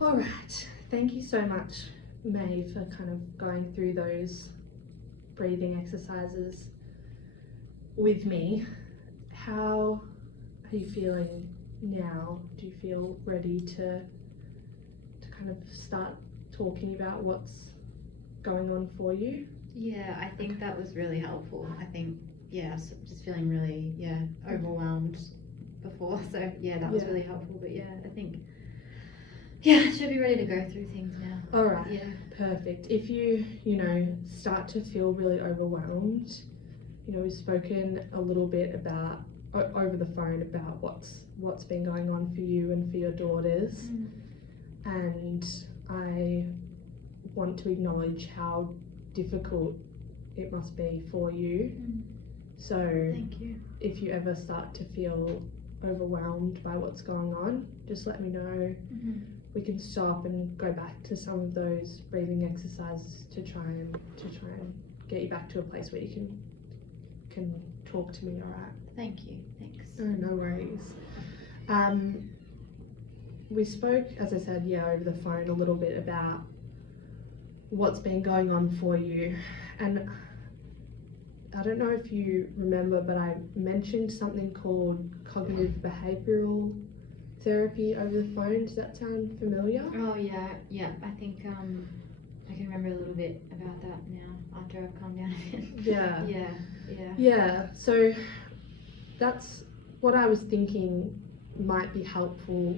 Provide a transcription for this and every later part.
All right. Thank you so much, May, for kind of going through those breathing exercises with me. How are you feeling now? Do you feel ready to kind of start talking about what's going on for you? Yeah, I think that was really helpful. I think, just feeling really, overwhelmed before. So, that was really helpful. But I think, I should be ready to go through things now. All right. Yeah. Perfect. If you start to feel really overwhelmed, we've spoken a little bit about over the phone about what's been going on for you and for your daughters, and I want to acknowledge how difficult it must be for you. So Thank you. if you ever start to feel overwhelmed by what's going on, just let me know. We can stop and go back to some of those breathing exercises to try and get you back to a place where you can talk to me. All right? Thank you. Thanks. Oh, no worries. We spoke, as I said, over the phone a little bit about what's been going on for you, and I don't know if you remember, but I mentioned something called cognitive behavioural therapy over the phone. Does that sound familiar? Oh yeah. I think I can remember a little bit about that now after I've calmed down a bit. Yeah. So that's what I was thinking might be helpful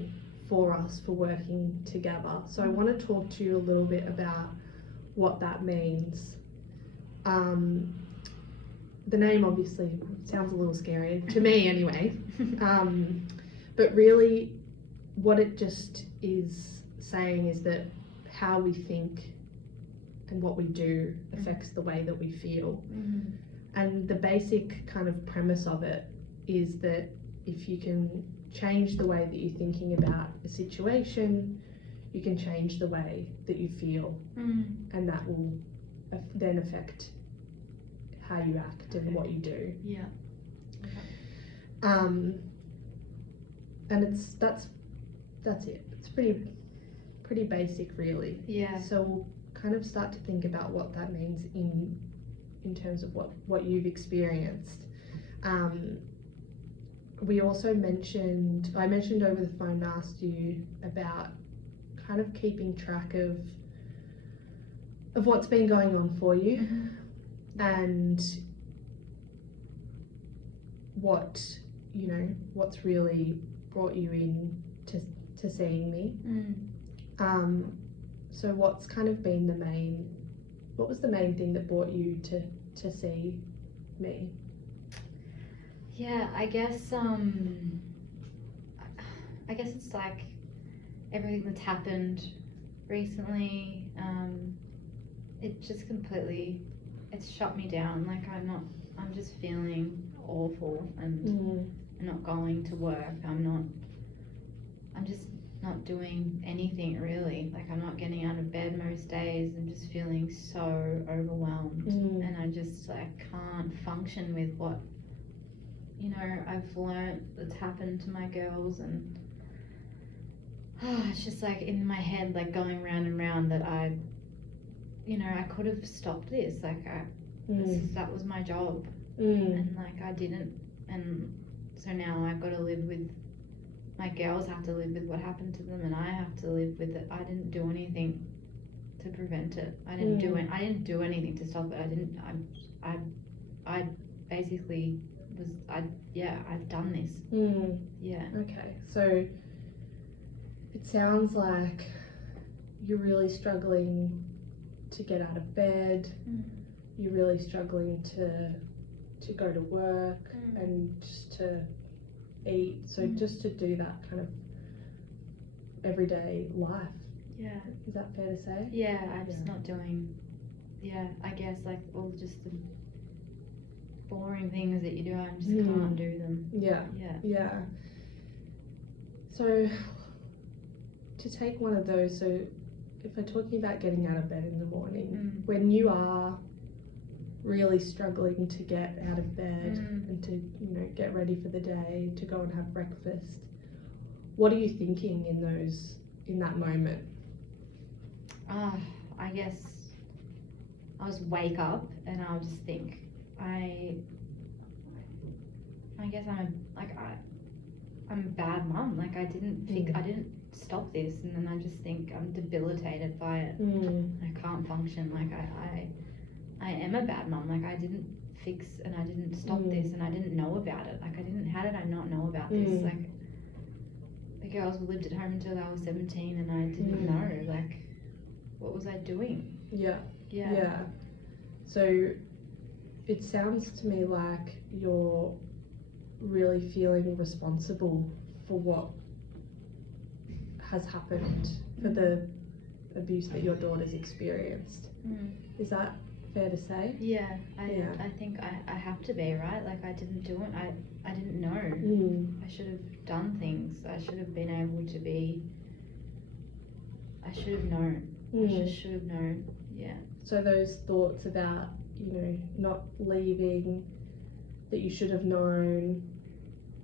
for us for working together. So I want to talk to you a little bit about what that means. The name obviously sounds a little scary to me anyway, but really what it just is saying is that how we think and what we do affects the way that we feel. And the basic kind of premise of it is that if you can change the way that you're thinking about a situation, you can change the way that you feel, and that will then affect how you act and what you do. Yeah. And that's it. It's pretty basic, really. Yeah. So we'll kind of start to think about what that means in terms of what you've experienced. We also I mentioned over the phone, asked you about kind of keeping track of what's been going on for you, and what's really brought you in to seeing me. So what's kind of been what was the main thing that brought you to see me? Yeah, I guess it's like everything that's happened recently, it just completely, it's shut me down. Like I'm just feeling awful and not going to work. I'm just not doing anything really. Like I'm not getting out of bed most days. I'm just feeling so overwhelmed, and I just can't function with what I've learnt that's happened to my girls, and it's just like in my head, like going round and round that I could have stopped this. Like that was my job, and like I didn't, and so now I've got to live with, my girls have to live with what happened to them, and I have to live with it. I didn't do anything to prevent it. I didn't do it. I didn't do anything to stop it. I basically was. I've done this. Yeah. Okay, so it sounds like you're really struggling to get out of bed. You're really struggling to go to work and just to eat. So just to do that kind of everyday life. Yeah. Is that fair to say? Yeah, I'm just not doing. Yeah, I guess like all just the boring things that you do, I just can't do them. Yeah. So to take one of those, so if we're talking about getting out of bed in the morning, when you are really struggling to get out of bed and to get ready for the day, to go and have breakfast, what are you thinking in that moment? I guess I'll just wake up and I'll just think, I guess I'm a bad mum. Like I didn't stop this, and then I just think I'm debilitated by it. I can't function. Like I am a bad mum. Like I didn't fix and I didn't stop this, and I didn't know about it. Like how did I not know about this? Like the girls lived at home until I was 17, and I didn't know. Like what was I doing? Yeah. Yeah. So it sounds to me like you're really feeling responsible for what has happened, for the abuse that your daughter's experienced. Is that fair to say? Yeah, I think I have to be, right? Like I didn't do it. I didn't know. I should have done things. I should have been able to be. I should have known. I should have known. Yeah. So those thoughts about, you know, not leaving, that you should have known,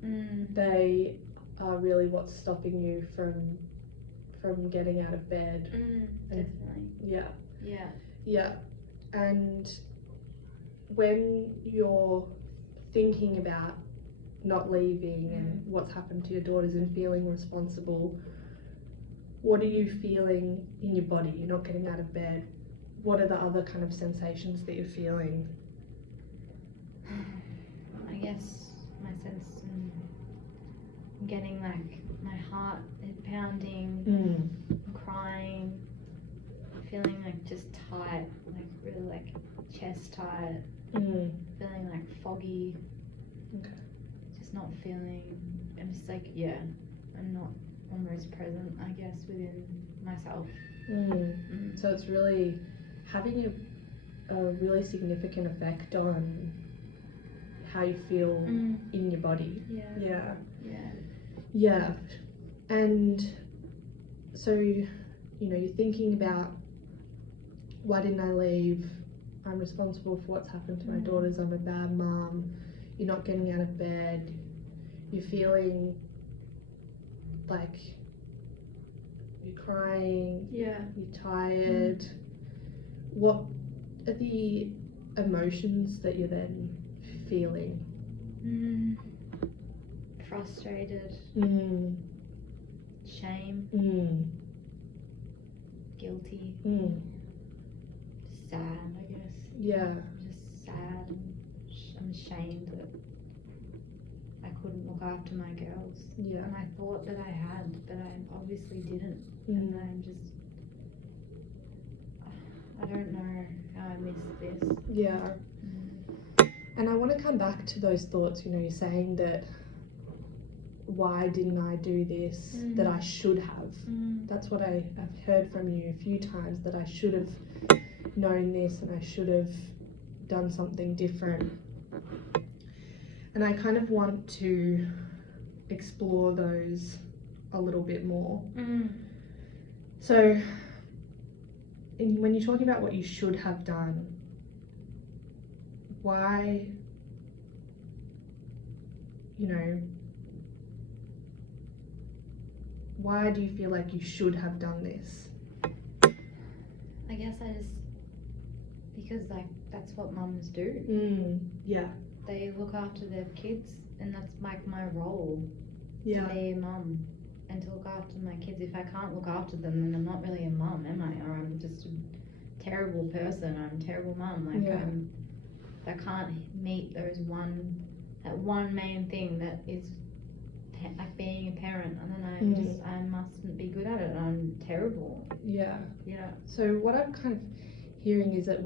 they are really what's stopping you from getting out of bed. Definitely. Yeah. And when you're thinking about not leaving and what's happened to your daughters and feeling responsible, what are you feeling in your body? You're not getting out of bed. What are the other kind of sensations that you're feeling? I guess my sense, I'm getting like my heart is pounding, I'm crying, feeling like just tight, like really like chest tight, feeling like foggy, just not feeling, I'm just like, I'm not almost present, I guess, within myself. So it's really having a really significant effect on how you feel in your body. Yeah. And so, you know, you're thinking about, why didn't I leave? I'm responsible for what's happened to my daughters. I'm a bad mom. You're not getting out of bed. You're feeling like you're crying. You're tired. What are the emotions that you're then feeling? Frustrated. Shame. Guilty. Sad, I guess. I'm just sad. I'm ashamed that I couldn't look after my girls. And I thought that I had, but I obviously didn't. And I'm just, I don't know how I missed this. And I want to come back to those thoughts. You know, you're saying that, why didn't I do this, that I should have. That's what I've heard from you a few times, that I should have known this and I should have done something different. And I kind of want to explore those a little bit more. So when you're talking about what you should have done, why, you know, why do you feel like you should have done this? I guess because like that's what mums do. They look after their kids, and that's like my role to be a mum and to look after my kids. If I can't look after them, then I'm not really a mum, am I? Or I'm just a terrible person, or I'm a terrible mum. Like I can't meet that one main thing that is like being a parent, and then I mustn't be good at it. I'm terrible. So what I'm kind of hearing is that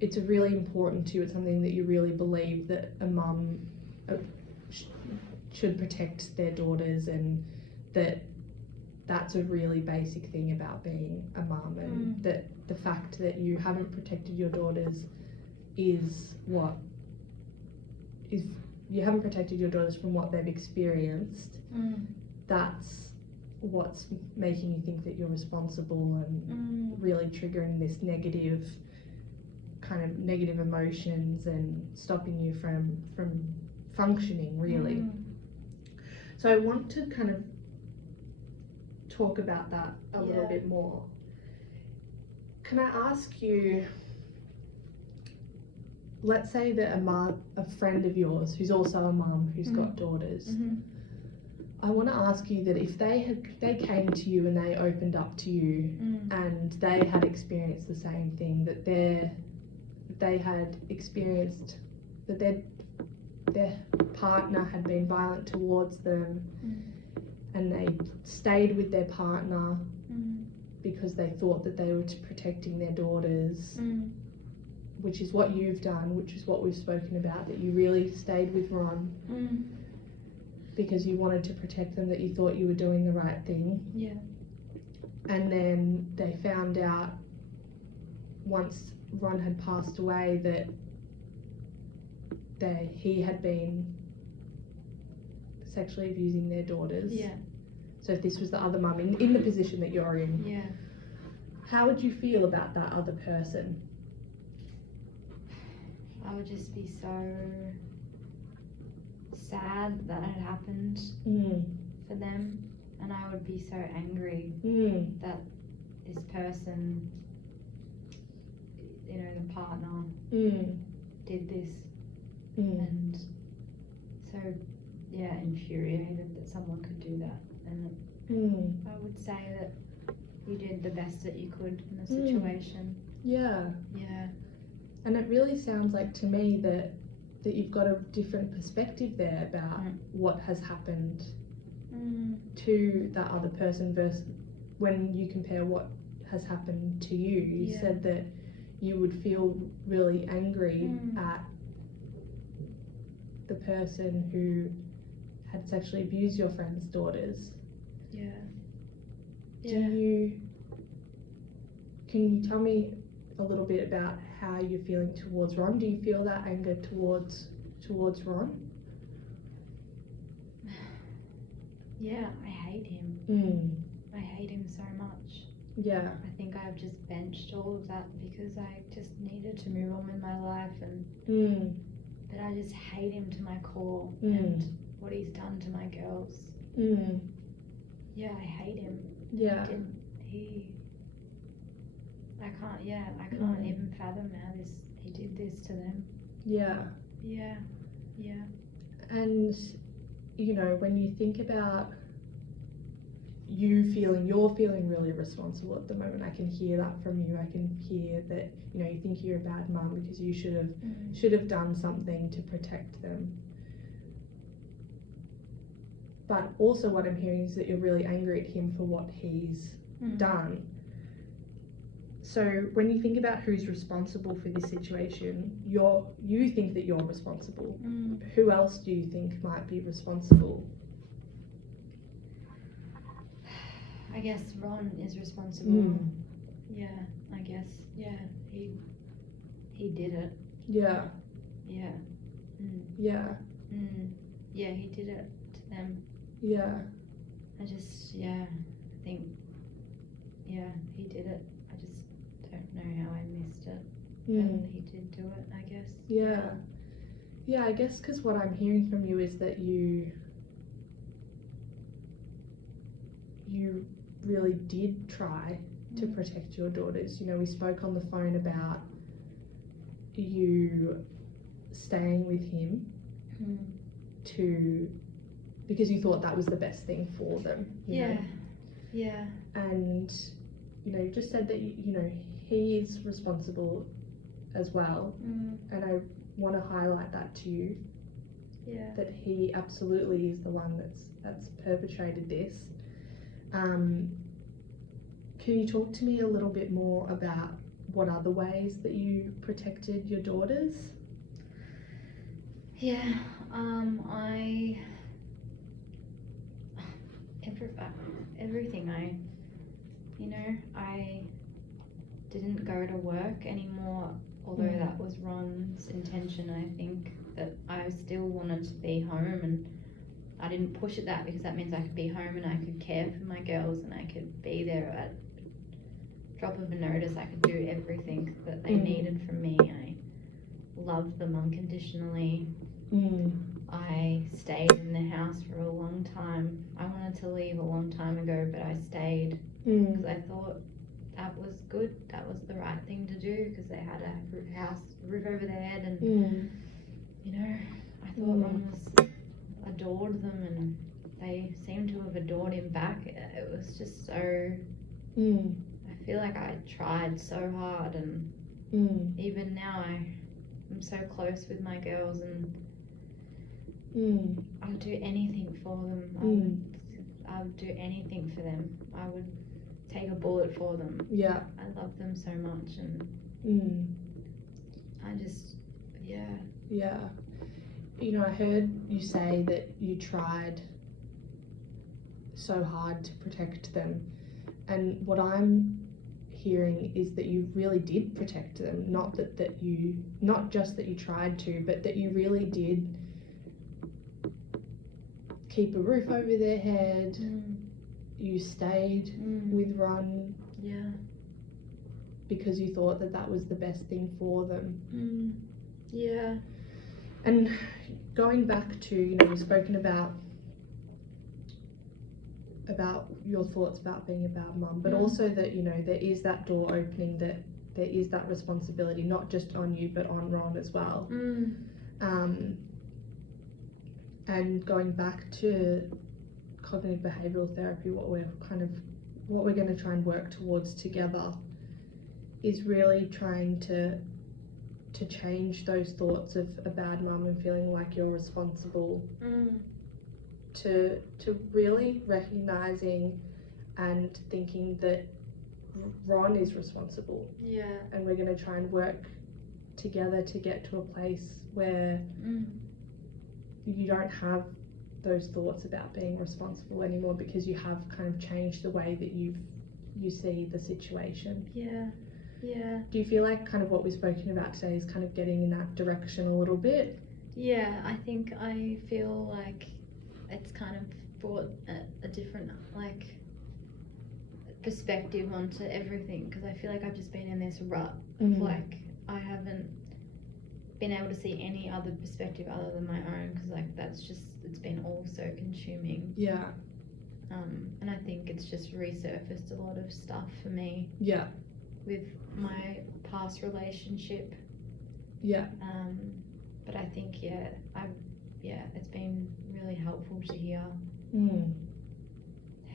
it's really important to you, it's something that you really believe, that a mum should protect their daughters, and that's a really basic thing about being a mum, and that the fact that you haven't protected your daughters is you haven't protected your daughters from what they've experienced. That's what's making you think that you're responsible, and really triggering this negative emotions and stopping you from functioning, really. So I want to kind of talk about that a little Yeah. bit more. Can I ask you, let's say that a friend of yours who's also a mum who's got daughters, I want to ask you that if they came to you and they opened up to you and they had experienced the same thing, that they had experienced that their partner had been violent towards them, and they stayed with their partner because they thought that they were protecting their daughters, which is what you've done, which is what we've spoken about, that you really stayed with Ron because you wanted to protect them, that you thought you were doing the right thing. Yeah. And then they found out once Ron had passed away that he had been sexually abusing their daughters. Yeah. So if this was the other mum in the position that you're in, Yeah. how would you feel about that other person? I would just be so sad that it happened for them, and I would be so angry that this person, you know, the partner, did this, and so infuriated that someone could do that. And I would say that you did the best that you could in the situation. Yeah. Yeah. And it really sounds like to me that you've got a different perspective there about what has happened to that other person versus when you compare what has happened to you. You said that you would feel really angry at the person who had sexually abused your friend's daughters. Yeah. Can you tell me a little bit about how you're feeling towards Ron? Do you feel that anger towards Ron? Yeah, I hate him. I hate him so much. Yeah. I think I've just benched all of that because I just needed to move on with my life, and but I just hate him to my core and what he's done to my girls. Yeah, I hate him. Yeah. I can't even fathom how he did this to them. Yeah. Yeah. Yeah. And you know, when you think about you're feeling really responsible at the moment. I can hear that from you. I can hear that, you know, you think you're a bad mum because you should have done something to protect them. But also what I'm hearing is that you're really angry at him for what he's done. So when you think about who's responsible for this situation, you think that you're responsible. Who else do you think might be responsible? I guess Ron is responsible. Yeah, I guess. Yeah, he did it. Yeah. Yeah. Yeah. Yeah, he did it to them. Yeah. I think, he did it. I just don't know how I missed it. But he did do it, I guess. Yeah. Yeah, I guess because what I'm hearing from you is that you really did try to protect your daughters. You know, we spoke on the phone about you staying with him because you thought that was the best thing for them. You know? Yeah. And, you know, you just said that, you know, he is responsible as well. And I want to highlight that to you. Yeah. That he absolutely is the one that's perpetrated this. Can you talk to me a little bit more about what other ways that you protected your daughters? Yeah, everything I didn't go to work anymore, although that was Ron's intention. I think that I still wanted to be home, and I didn't push at that because that means I could be home and I could care for my girls and I could be there at drop of a notice. I could do everything that they needed from me. I loved them unconditionally. I stayed in the house for a long time. I wanted to leave a long time ago, but I stayed because I thought that was good. That was the right thing to do because they had a roof over their head, and you know, I thought Ron adored them, and they seemed to have adored him back. It was just so. I feel like I tried so hard, and even now I'm so close with my girls, and I would do anything for them. I would do anything for them. I would take a bullet for them. Yeah. I love them so much, and I just, yeah. Yeah. You know, I heard you say that you tried so hard to protect them, and what I'm hearing is that you really did protect them. Not just that you tried to, but that you really did keep a roof over their head. You stayed with Ron because you thought that was the best thing for them. Yeah. And going back to, you know, we've spoken about your thoughts about being a bad mum, but also that, you know, there is that door opening, that there is that responsibility, not just on you, but on Ron as well. And going back to cognitive behavioural therapy, what we're going to try and work towards together is really trying to change those thoughts of a bad mum and feeling like you're responsible, to really recognising and thinking that Ron is responsible. Yeah. And we're going to try and work together to get to a place where you don't have those thoughts about being responsible anymore, because you have kind of changed the way that you see the situation. Yeah. Do you feel like kind of what we've spoken about today is kind of getting in that direction a little bit? Yeah, I think I feel like it's kind of brought a different, like, perspective onto everything, because I feel like I've just been in this rut of like, I haven't been able to see any other perspective other than my own, because like it's been all so consuming. Yeah. And I think it's just resurfaced a lot of stuff for me. Yeah. With my past relationship. Yeah. But I think it's been really helpful to hear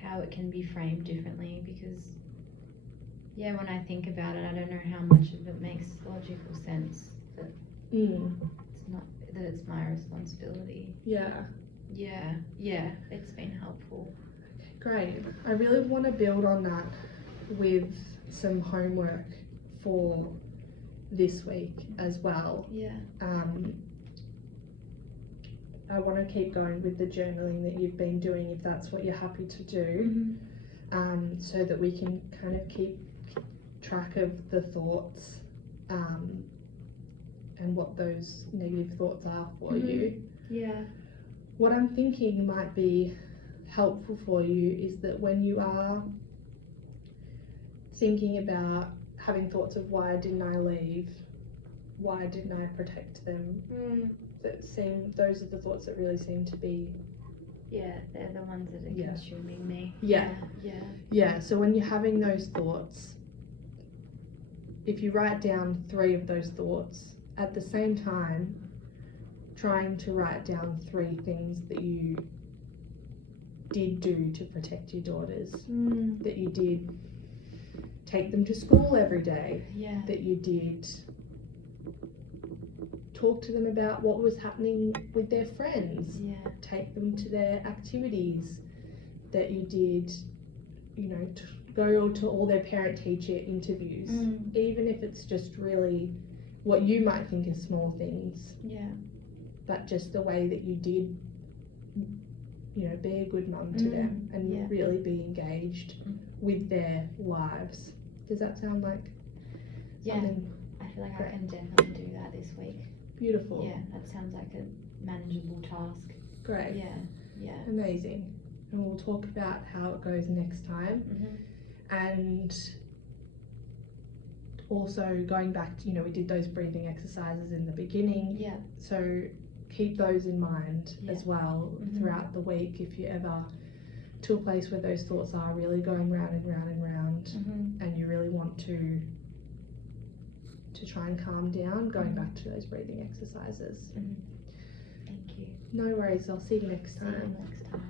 how it can be framed differently, because when I think about it, I don't know how much of it makes logical sense that it's not, that it's my responsibility. Yeah, it's been helpful. Great. I really want to build on that with some homework for this week as well. Yeah. I want to keep going with the journaling that you've been doing, if that's what you're happy to do, so that we can kind of keep track of the thoughts and what those negative thoughts are for you. Yeah. What I'm thinking might be helpful for you is that when you are thinking about having thoughts of why didn't I leave, why didn't I protect them, those are the thoughts that really seem to be, they're the ones that are consuming me. Yeah. So when you're having those thoughts, if you write down 3 of those thoughts at the same time, trying to write down 3 things that you did do to protect your daughters, that you did take them to school every day, that you did talk to them about what was happening with their friends, take them to their activities, that you did, you know, go to all their parent-teacher interviews, even if it's just really what you might think are small things, but just the way that you did, you know, be a good mum to them and really be engaged with their lives. Does that sound like something? I feel like I can definitely do that this week. Beautiful. Yeah, that sounds like a manageable task. Great. Yeah. Amazing. And we'll talk about how it goes next time. And also going back to, you know, we did those breathing exercises in the beginning. Yeah. So keep those in mind Yeah. as well Mhm. throughout the week if you're ever to a place where those thoughts are really going round and round and round, and you really want to try and calm down, going back to those breathing exercises. Thank you. No worries, I'll see you next See you time. next time.